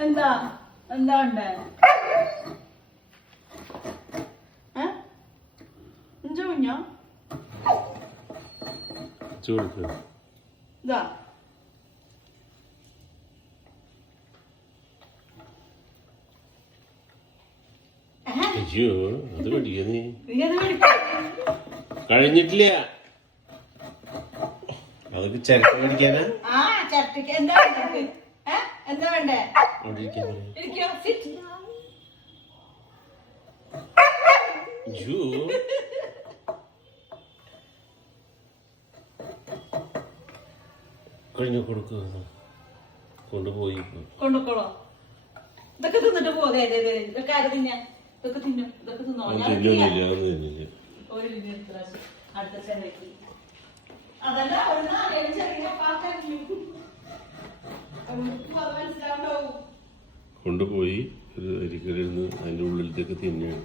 എന്താ എന്താ ഉണ്ട് കുഞ്ഞോ ഇതാ അയ്യോ അത് പഠിക്ക നീ കഴിഞ്ഞിട്ടില്ല അതൊക്കെ ചിരട്ട പഠിക്കാനാ എന്താ വേണ്ടേ കഴിഞ്ഞ കൊടുക്കുക കൊണ്ടുപോയി കൊണ്ടുപോളോ ഇതൊക്കെ തിന്നിട്ട് പോതേ ഇതൊക്കെ ആര് തിന്നാ ഇതൊക്കെ തിന്നും ഇതൊക്കെ തിന്നോ അടുത്ത ചെലക്ക് അതല്ല കൊണ്ടുപോയി ഒരു അരിക്കലിരുന്ന് അതിൻ്റെ ഉള്ളിലത്തേക്ക് തിന്നുകയാണ്.